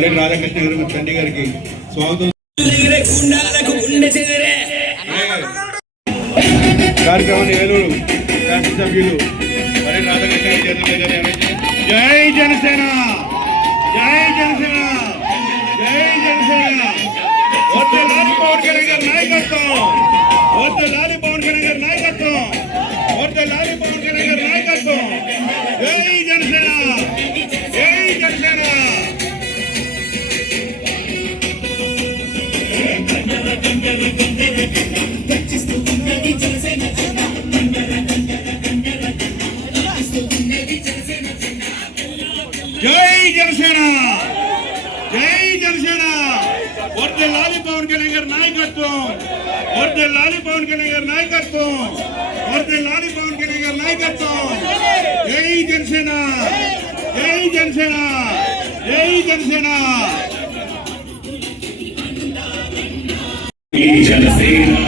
అయినటువంటి రాధాకృష్ణ గారు మన తండ్రి గారికి స్వాగతం. కార్యక్రమాన్ని ఏలూరు శాసనసభ్యులు బరెడ్ రాధాకృష్ణ జై జనసేన! జై జనసేన! జై జనసేన! వద్ద లాలి పవన్ కళ్యాణ్ గారి నాయకత్వం! వద్ద లాలి జై జనసేన! జై జనసేన! వర్ధ లాలి పవన్ కళ్యాణ్ గారి నాయకత్వం! వర్ధ లాలి పవన్ కళ్యాణ్ గారి నాయకత్వం! వర్ధ లాలి పవన్ కళ్యాణ్ గారి నాయకత్వం! జై జనసేన! జై జనసేన! జై జనసేన! జనసేన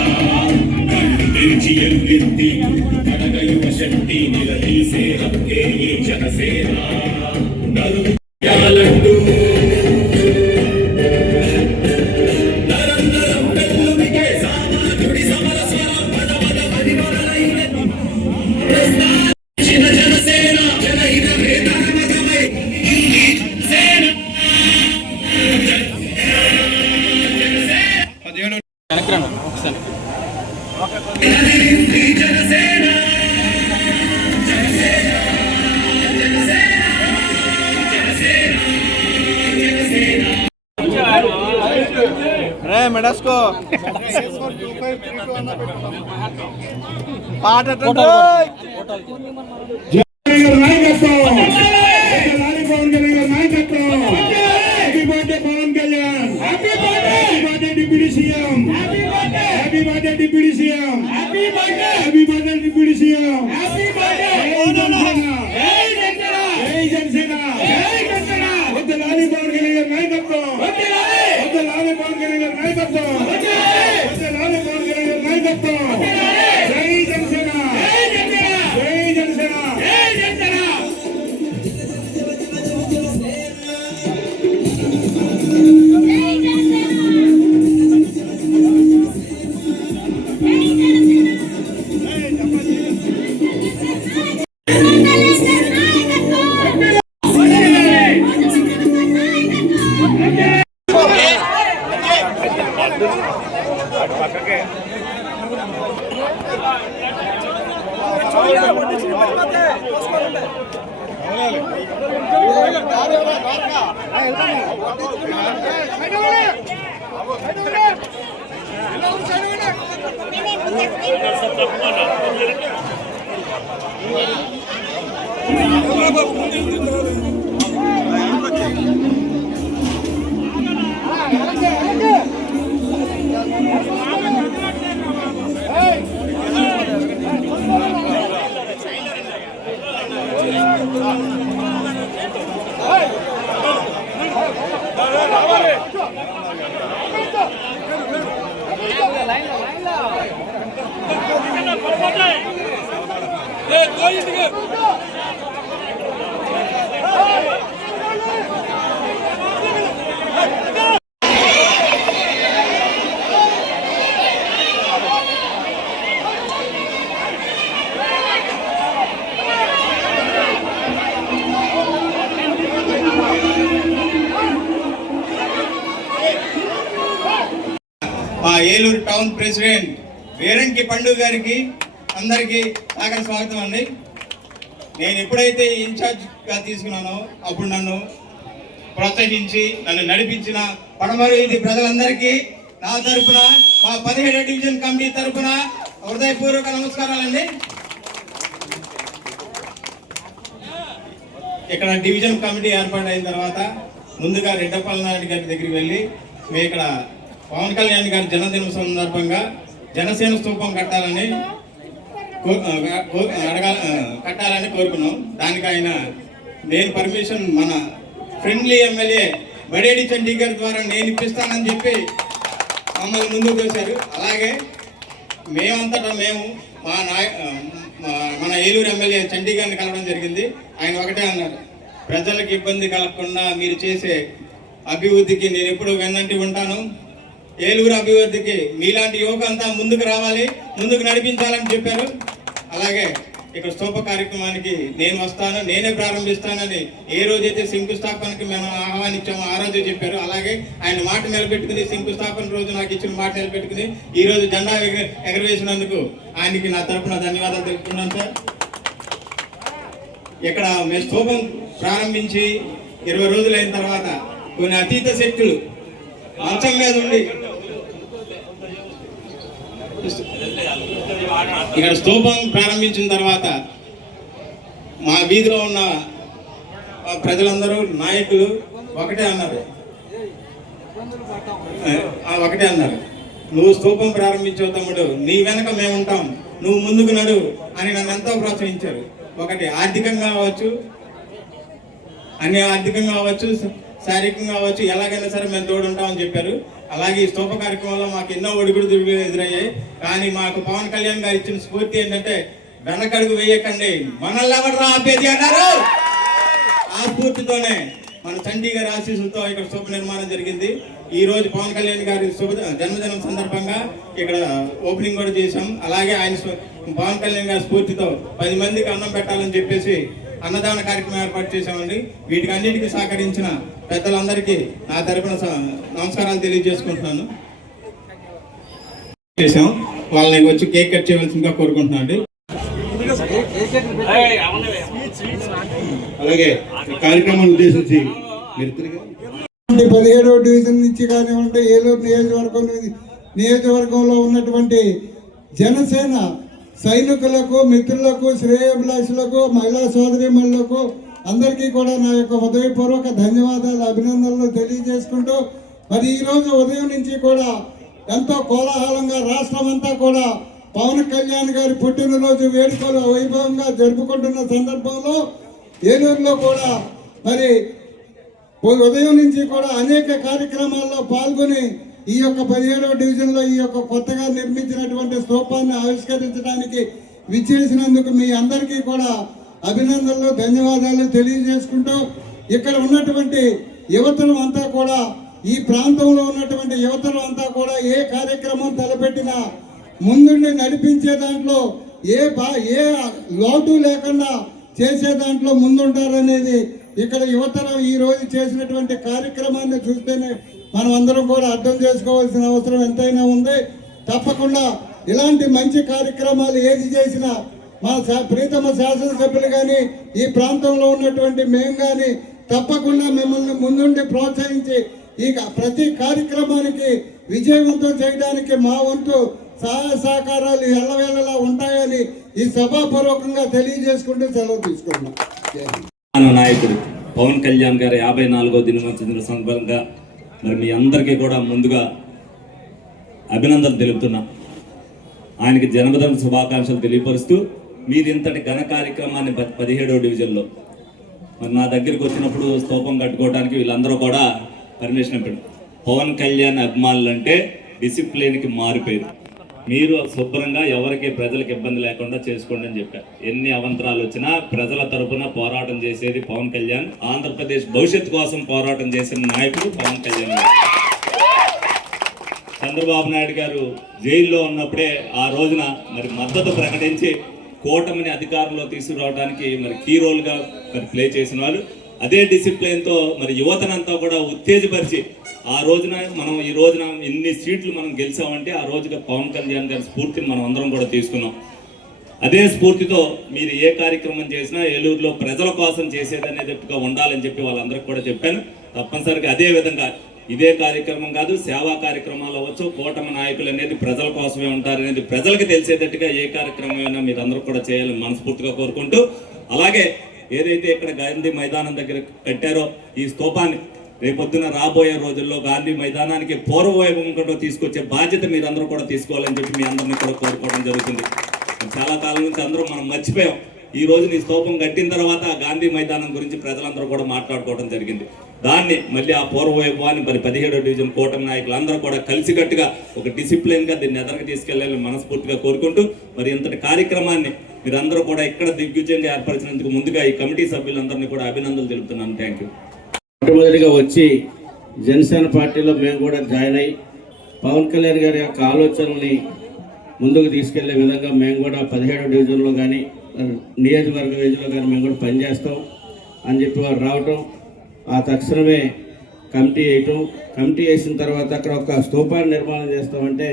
శక్తి కడగ యువ శక్తి నిలదీసే హక్కే ఈ Janasena. Happy birthday deputy CM happy birthday deputy CM happy birthday deputy CM town president Veranki Panduga గారికి అందరికీ సాగర స్వాగతం అండి. నేను ఎప్పుడైతే ఇన్ఛార్జ్గా తీసుకున్నానో అప్పుడు నన్ను ప్రోత్సహించి నన్ను నడిపించిన పడమరు ఇది ప్రజలందరికీ నా తరపున మా పదిహేడు డివిజన్ కమిటీ తరపున హృదయపూర్వక నమస్కారాలండి. ఇక్కడ డివిజన్ కమిటీ ఏర్పాటైన తర్వాత ముందుగా రెడ్డపల్లి నాయుడు గారి దగ్గరికి వెళ్ళి మేము ఇక్కడ పవన్ కళ్యాణ్ గారి జన్మదిన సందర్భంగా జనసేన స్థూపం కట్టాలని కో- కో- అడగాల కట్టాలని కోరుకున్నాం. దానికి ఆయన నేను పర్మిషన్ మన ఫ్రెండ్లీ ఎమ్మెల్యే బడేడి చండీ గారి ద్వారా నేను ఇప్పిస్తానని చెప్పి మమ్మల్ని ముందుకు వేశారు అలాగే మేమంతటా మేము మా నాయ మా- మన ఏలూరు ఎమ్మెల్యే చండీ గారిని కలవడం జరిగింది. ఆయన ఒకటే అన్నారు ప్రజలకు ఇబ్బంది కలగకుండా మీరు చేసే అభివృద్ధికి నేను ఎప్పుడు వెన్నంటి ఉంటాను. ఏలూరు అభివృద్ధికి మీలాంటి యువక అంతా ముందుకు రావాలి ముందుకు నడిపించాలని చెప్పారు. అలాగే ఇక్కడ స్తూప కార్యక్రమానికి నేను వస్తాను నేనే ప్రారంభిస్తానని ఏ రోజైతే శంకుస్థాపనకి మేము ఆహ్వానించామో ఆ రోజే చెప్పారు. అలాగే ఆయన మాట నిలబెట్టుకుని శంకుస్థాపన రోజు నాకు ఇచ్చిన మాట నిలబెట్టుకుని ఈ రోజు జెండా ఎగ- ఎగరవేసినందుకు ఆయనకి నా తరపున ధన్యవాదాలు తెలుపుతున్నాను సార్. ఇక్కడ మేము స్తూపం ప్రారంభించి ఇరవై రోజులైన తర్వాత కొన్ని అతీత శక్తులు మంచం మీద ఉండి ఇక్కడ స్తూపం ప్రారంభించిన తర్వాత మా వీధిలో ఉన్న ప్రజలందరూ నాయకులు ఒకటే అన్నారు. ఒకటే అన్నారు. నువ్వు స్తూపం ప్రారంభించావు తమ్ముడు నీ వెనక మేము ఉంటాం నువ్వు ముందుకు నడు అని నన్ను ఎంతో ప్రోత్సహించారు. ఒకటి ఆర్థికంగా అవ్వచ్చు అన్ని ఆర్థికంగా అవ్వచ్చు శారీరకంగా అవ్వచ్చు ఎలాగైనా సరే మేము తోడుంటామని చెప్పారు. అలాగే ఈ స్తూప కార్యక్రమంలో మాకు ఎన్నో ఒడిగుడు దుడుగులు ఎదురయ్యాయి. కానీ మాకు పవన్ కళ్యాణ్ గారు ఇచ్చిన స్ఫూర్తి ఏంటంటే వెనకడుగు వేయకండి. మనల్ని ఎవరు ఆపేది అన్నారు? ఆ స్ఫూర్తితోనే మన చండీ ఆశీస్సులతో ఇక్కడ శుభ నిర్మాణం జరిగింది. ఈ రోజు పవన్ కళ్యాణ్ గారి శుభ జన్మదినం సందర్భంగా ఇక్కడ ఓపెనింగ్ కూడా చేశాం. అలాగే ఆయన పవన్ కళ్యాణ్ గారి స్ఫూర్తితో పది మందికి అన్నం పెట్టాలని చెప్పేసి అన్నదాన కార్యక్రమం ఏర్పాటు చేశామండి. వీటికి అన్నిటికీ సహకరించిన పెద్దలందరికీ నా తరపున నమస్కారాలు తెలియజేసుకుంటున్నాను. చేశాం. వాళ్ళని వచ్చి కేక్ కట్ చేయవలసిందిగా కోరుకుంటున్నాను అండి. అలాగే ఈ కార్యక్రమాన్ని ఉద్దేశించి పదిహేడవ డివిజన్ నుంచి కానివ్వండి ఏలూరు నియోజకవర్గం నియోజకవర్గంలో ఉన్నటువంటి జనసేన సైనికులకు మిత్రులకు శ్రేయభిలాషులకు మహిళా సోదరిమణులకు అందరికీ కూడా నా యొక్క హృదయపూర్వక ధన్యవాదాలు అభినందనలు తెలియజేసుకుంటూ మరి ఈరోజు ఉదయం నుంచి కూడా ఎంతో కోలాహలంగా రాష్ట్రం అంతా కూడా పవన్ కళ్యాణ్ గారి పుట్టినరోజు వేడుకలు వైభవంగా జరుపుకుంటున్న సందర్భంలో ఏలూరులో కూడా మరి ఉదయం నుంచి కూడా అనేక కార్యక్రమాల్లో పాల్గొని ఈ యొక్క పదిహేడవ డివిజన్లో ఈ యొక్క కొత్తగా నిర్మించినటువంటి స్తూపాన్ని ఆవిష్కరించడానికి విచ్చేసినందుకు మీ అందరికీ కూడా అభినందనలు ధన్యవాదాలు తెలియజేసుకుంటూ ఇక్కడ ఉన్నటువంటి యువతలు అంతా కూడా ఈ ప్రాంతంలో ఉన్నటువంటి యువతలు అంతా కూడా ఏ కార్యక్రమం తలపెట్టినా ముందుండి నడిపించే దాంట్లో ఏ బా ఏ లోటు లేకుండా చేసే దాంట్లో ముందుంటారనేది ఇక్కడ యువతరం ఈ రోజు చేసినటువంటి కార్యక్రమాన్ని చూస్తేనే మనం అందరం కూడా అర్థం చేసుకోవాల్సిన అవసరం ఎంతైనా ఉంది. తప్పకుండా ఇలాంటి మంచి కార్యక్రమాలు ఏది చేసినా మా శా- ప్రీతమ శాసనసభ్యులు కానీ ఈ ప్రాంతంలో ఉన్నటువంటి మేము కానీ తప్పకుండా మిమ్మల్ని ముందుండి ప్రోత్సహించి ఈ ప్రతి కార్యక్రమానికి విజయవంతం చేయడానికి మా వంతు సహాయ సహకారాలు ఎల్లవేళలా ఉంటాయని ఈ సభాపూర్వకంగా తెలియజేసుకుంటూ సెలవు తీసుకున్నాం నాయకుడు పవన్ కళ్యాణ్ గారి యాభై నాలుగో దినోత్సవం సందర్భంగా మరి మీ అందరికీ కూడా ముందుగా అభినందనలు తెలుపుతున్నా. ఆయనకి జన్మదిన శుభాకాంక్షలు తెలియపరుస్తూ మీరు ఇంతటి ఘన కార్యక్రమాన్ని పదిహేడో డివిజన్లో. మరి నా దగ్గరికి వచ్చినప్పుడు స్తూపం కట్టుకోవడానికి వీళ్ళందరూ కూడా పర్మిషన్ పవన్ కళ్యాణ్ అభిమానులు అంటే డిసిప్లిన్కి మారిపోయారు. మీరు శుభ్రంగా ఎవరికి ప్రజలకు ఇబ్బంది లేకుండా చేసుకోండి అని చెప్పారు. ఎన్ని అవంతరాలు వచ్చినా ప్రజల తరపున పోరాటం చేసేది పవన్ కళ్యాణ్. ఆంధ్రప్రదేశ్ భవిష్యత్తు కోసం పోరాటం చేసిన నాయకుడు పవన్ కళ్యాణ్ చంద్రబాబు నాయుడు గారు జైల్లో ఉన్నప్పుడే ఆ రోజున మరి మద్దతు ప్రకటించి కూటమిని అధికారంలో తీసుకురావడానికి మరి కీ రోల్గా మరి ప్లే చేసిన వాళ్ళు. అదే డిసిప్లిన్తో మరి యువతనంతా కూడా ఉత్తేజపరిచి ఆ రోజున మనం ఈ రోజున ఎన్ని సీట్లు మనం గెలిచామంటే ఆ రోజుగా పవన్ కళ్యాణ్ గారి స్ఫూర్తిని మనం అందరం కూడా తీసుకున్నాం. అదే స్ఫూర్తితో మీరు ఏ కార్యక్రమం చేసినా ఏలూరులో ప్రజల కోసం చేసేదనేదిగా ఉండాలని చెప్పి వాళ్ళందరికీ కూడా చెప్పాను. తప్పనిసరిగా అదే విధంగా ఇదే కార్యక్రమం కాదు సేవా కార్యక్రమాలు అవ్వచ్చు కూటమి నాయకులు అనేది ప్రజల కోసమే ఉంటారనేది ప్రజలకు తెలిసేటట్టుగా ఏ కార్యక్రమం మీరందరూ మీరు అందరూ కూడా చేయాలని మనస్ఫూర్తిగా కోరుకుంటూ అలాగే ఏదైతే ఇక్కడ గాంధీ మైదానం దగ్గర కట్టారో ఈ స్తూపాన్ని రేపొద్దున రాబోయే రోజుల్లో గాంధీ మైదానానికి పూర్వవైభవం కూడా తీసుకొచ్చే బాధ్యత మీరందరూ కూడా తీసుకోవాలని చెప్పి మీ అందరినీ కూడా కోరుకోవడం జరుగుతుంది. చాలా కాలం నుంచి అందరూ మనం మర్చిపోయాం. ఈ రోజు నీ స్తూపం కట్టిన తర్వాత గాంధీ మైదానం గురించి ప్రజలందరూ కూడా మాట్లాడుకోవడం జరిగింది. దాన్ని మళ్ళీ ఆ పూర్వ వైభవాన్ని మరి పదిహేడో డివిజన్ కూటమి నాయకులు అందరూ కూడా కలిసికట్టుగా ఒక డిసిప్లిన్గా దీన్ని ఎదరకు తీసుకెళ్ళాలని మనస్ఫూర్తిగా కోరుకుంటూ మరి ఇంతటి కార్యక్రమాన్ని మీరందరూ కూడా ఇక్కడ దిగ్విజయంగా ఏర్పరిచినందుకు ముందుగా ఈ కమిటీ సభ్యులందరినీ కూడా అభినందనలు తెలుపుతున్నాను. థ్యాంక్ యూ మొట్టమొదటిగా వచ్చి జనసేన పార్టీలో మేము కూడా జాయిన్ అయ్యి పవన్ కళ్యాణ్ గారి యొక్క ఆలోచనల్ని ముందుకు తీసుకెళ్ళే విధంగా మేము కూడా పదిహేడో డివిజన్లో కానీ నియోజకవర్గ వేదిలో కానీ మేము కూడా పనిచేస్తాం అని చెప్పి వారు రావటం. ఆ తక్షణమే కమిటీ వేయటం. కమిటీ వేసిన తర్వాత అక్కడ ఒక స్తూపాన్ని నిర్మాణం చేస్తామంటే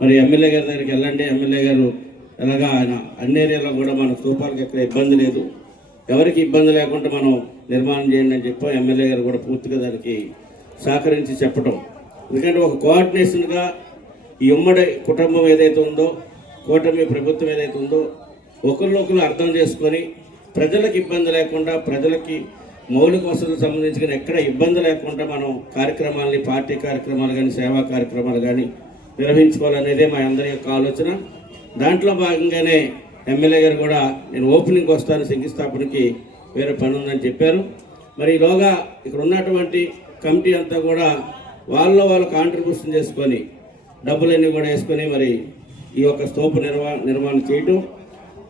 మరి ఎమ్మెల్యే గారి దగ్గరికి వెళ్ళండి. ఎమ్మెల్యే గారు ఎలాగా ఆయన అన్ని ఏరియాలో కూడా మన స్తూపాలకు ఎక్కడ ఇబ్బంది లేదు. ఎవరికి ఇబ్బంది లేకుండా మనం నిర్మాణం చేయండి అని చెప్పి ఎమ్మెల్యే గారు కూడా పూర్తిగా దానికి సహకరించి చెప్పటం. ఎందుకంటే ఒక కోఆర్డినేషన్గా ఈ ఉమ్మడి కుటుంబం ఏదైతే ఉందో కూటమి ప్రభుత్వం ఏదైతే ఉందో ఒకరినొకరు అర్థం చేసుకొని ప్రజలకు ఇబ్బంది లేకుండా ప్రజలకి మౌలిక వసతులకు సంబంధించిన ఎక్కడ ఇబ్బంది లేకుండా మనం కార్యక్రమాలని పార్టీ కార్యక్రమాలు కానీ సేవా కార్యక్రమాలు కానీ నిర్వహించుకోవాలనేదే మా అందరి యొక్క ఆలోచన. దాంట్లో భాగంగానే ఎమ్మెల్యే గారు కూడా నేను ఓపెనింగ్ వస్తాను శంకుస్థాపనకి వేరే పని ఉందని చెప్పారు. మరి ఈలోగా ఇక్కడ ఉన్నటువంటి కమిటీ అంతా కూడా వాళ్ళ వాళ్ళు కాంట్రిబ్యూషన్ చేసుకొని డబ్బులన్నీ కూడా వేసుకొని మరి ఈ యొక్క స్తూప నిర్వా నిర్మాణం చేయటం.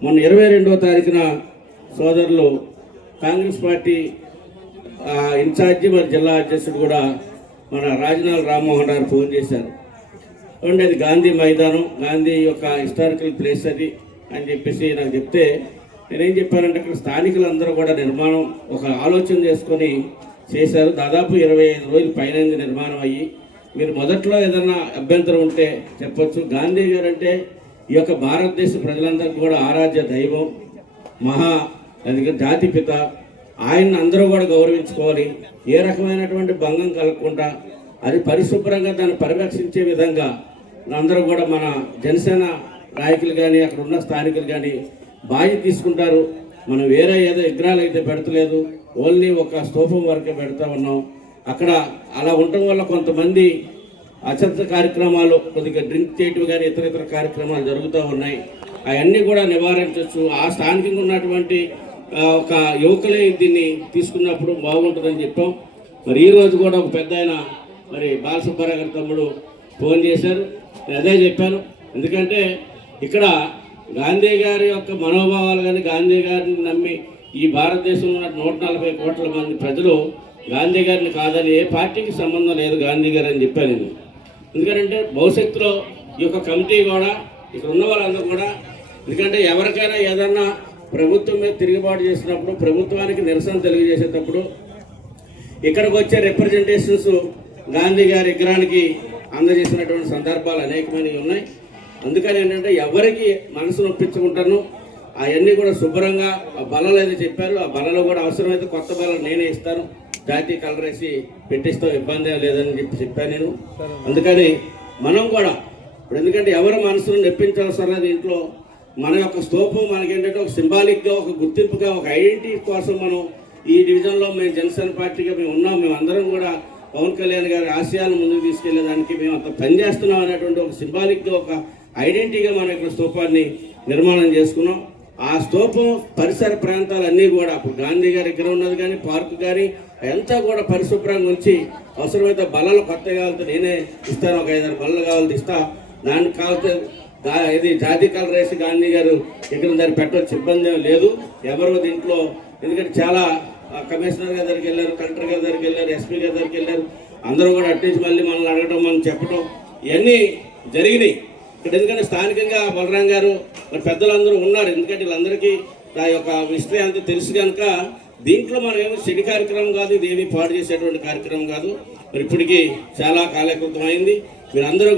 మొన్న ఇరవై రెండవ తారీఖున సోదరులు కాంగ్రెస్ పార్టీ ఇన్ఛార్జి మరి జిల్లా అధ్యక్షుడు కూడా మన రాజనాథ్ రామ్మోహన్ గారు ఫోన్ చేశారు. ఏమంటే అది గాంధీ మైదానం గాంధీ యొక్క హిస్టారికల్ ప్లేస్ అది అని చెప్పేసి నాకు చెప్తే నేనేం చెప్పానంటే అక్కడ స్థానికులందరూ కూడా నిర్మాణం ఒక ఆలోచన చేసుకొని చేశారు. దాదాపు ఇరవై ఐదు రోజులు పైన నిర్మాణం అయ్యి మీరు మొదట్లో ఏదైనా అభ్యంతరం ఉంటే చెప్పొచ్చు. గాంధీ గారు అంటే ఈ యొక్క భారతదేశ ప్రజలందరికీ కూడా ఆరాధ్య దైవం మహా అది జాతి పిత ఆయన్ని అందరూ కూడా గౌరవించుకోవాలి. ఏ రకమైనటువంటి భంగం కలగకుండా అది పరిశుభ్రంగా దాన్ని పరిరక్షించే విధంగా అందరూ కూడా మన జనసేన నాయకులు కానీ అక్కడ ఉన్న స్థానికులు కానీ బాధ్యత తీసుకుంటారు. మనం వేరే ఏదో విగ్రహాలు అయితే పెడతలేదు. ఓన్లీ ఒక స్తూపం వరకే పెడతా ఉన్నాం. అక్కడ అలా ఉండటం వల్ల కొంతమంది అచంత కార్యక్రమాలు కొద్దిగా డ్రింక్ చేయటం కానీ ఇతర ఇతర కార్యక్రమాలు జరుగుతూ ఉన్నాయి. అవన్నీ కూడా నివారించవచ్చు ఆ స్థానికంగా ఉన్నటువంటి ఒక యువకులే దీన్ని తీసుకున్నప్పుడు బాగుంటుందని చెప్పాం. మరి ఈ రోజు కూడా ఒక పెద్ద ఆయన మరి బాలసుబ్బారావు గారి తమ్ముడు ఫోన్ చేశారు. అదే చెప్పాను. ఎందుకంటే ఇక్కడ గాంధీ గారి యొక్క మనోభావాలు కానీ గాంధీ గారిని నమ్మి ఈ భారతదేశంలో ఉన్న నూట నలభై కోట్ల మంది ప్రజలు గాంధీ గారిని కాదని ఏ పార్టీకి సంబంధం లేదు గాంధీ గారు అని చెప్పాను నేను. ఎందుకంటే భవిష్యత్తులో ఈ యొక్క కమిటీ కూడా ఇక్కడ ఉన్న వాళ్ళందరూ కూడా ఎందుకంటే ఎవరికైనా ఏదన్నా ప్రభుత్వం మీద తిరుగుబాటు చేసినప్పుడు ప్రభుత్వానికి నిరసన తెలియజేసేటప్పుడు ఇక్కడికి వచ్చే రిప్రజెంటేషన్స్ గాంధీ గారి విగ్రహానికి అందజేసినటువంటి సందర్భాలు అనేకమైనవి ఉన్నాయి. అందుకని ఏంటంటే ఎవరికి మనసు నొప్పించుకుంటాను అవన్నీ కూడా శుభ్రంగా ఆ బల్లలు అయితే చెప్పారు. ఆ బలలో కూడా అవసరమైతే కొత్త బల్లలు నేనే ఇస్తాను. జాతీయ కలర్ వేసి పెట్టిస్తాం ఇబ్బంది ఏం లేదని చెప్పి చెప్పాను నేను. అందుకని మనం కూడా ఇప్పుడు ఎందుకంటే ఎవరి మనసును నొప్పించవసరం లేదు ఇంట్లో మన యొక్క స్తూపం మనకేంటంటే ఒక సింబాలిక్గా ఒక గుర్తింపుగా ఒక ఐడెంటిటీ కోసం మనం ఈ డివిజన్లో మేము జనసేన పార్టీగా మేము ఉన్నాం. మేము అందరం కూడా పవన్ కళ్యాణ్ గారి ఆశయాలను ముందుకు తీసుకెళ్ళేదానికి మేము అంత పనిచేస్తున్నాం అనేటువంటి ఒక సింబాలిక్గా ఒక ఐడెంటిటీగా మనం ఇక్కడ స్తూపాన్ని నిర్మాణం చేసుకున్నాం. ఆ స్తూపం పరిసర ప్రాంతాలన్నీ కూడా అప్పుడు గాంధీ గారి దగ్గర ఉన్నది కానీ పార్కు కానీ అంతా కూడా పరిశుభ్రంగా ఉంచి అవసరమైతే బల్లలు కొత్త కావాలంటే నేనే ఇస్తాను. ఒక ఐదారు బల్లలు కావాలి ఇస్తా. దానికి కావాల్సిన ఇది జాతీయ కలర్ రేసి గాంధీ గారు ఇక్కడ దాన్ని పెట్టవచ్చు ఇబ్బంది లేదు. ఎవరో దీంట్లో ఎందుకంటే చాలా కమిషనర్ గారి దగ్గరికి వెళ్ళారు కలెక్టర్ గారి దగ్గరికి వెళ్ళారు ఎస్పీ గారి దగ్గరికి వెళ్ళారు. అందరూ కూడా అట్నుంచి మళ్ళీ మనల్ని అడగడం మనం చెప్పడం ఇవన్నీ జరిగినాయి. ఇక్కడ ఎందుకంటే స్థానికంగా బలరాం గారు మరి పెద్దలందరూ ఉన్నారు. ఎందుకంటే వీళ్ళందరికీ నా యొక్క హిస్టరీ అంతా తెలుసు కనుక దీంట్లో మనం ఏమి చెడు కార్యక్రమం కాదు ఇది ఏమీ పాడు చేసేటువంటి కార్యక్రమం కాదు. మరి ఇప్పటికీ చాలా కాలకృతం అయింది మీరందరూ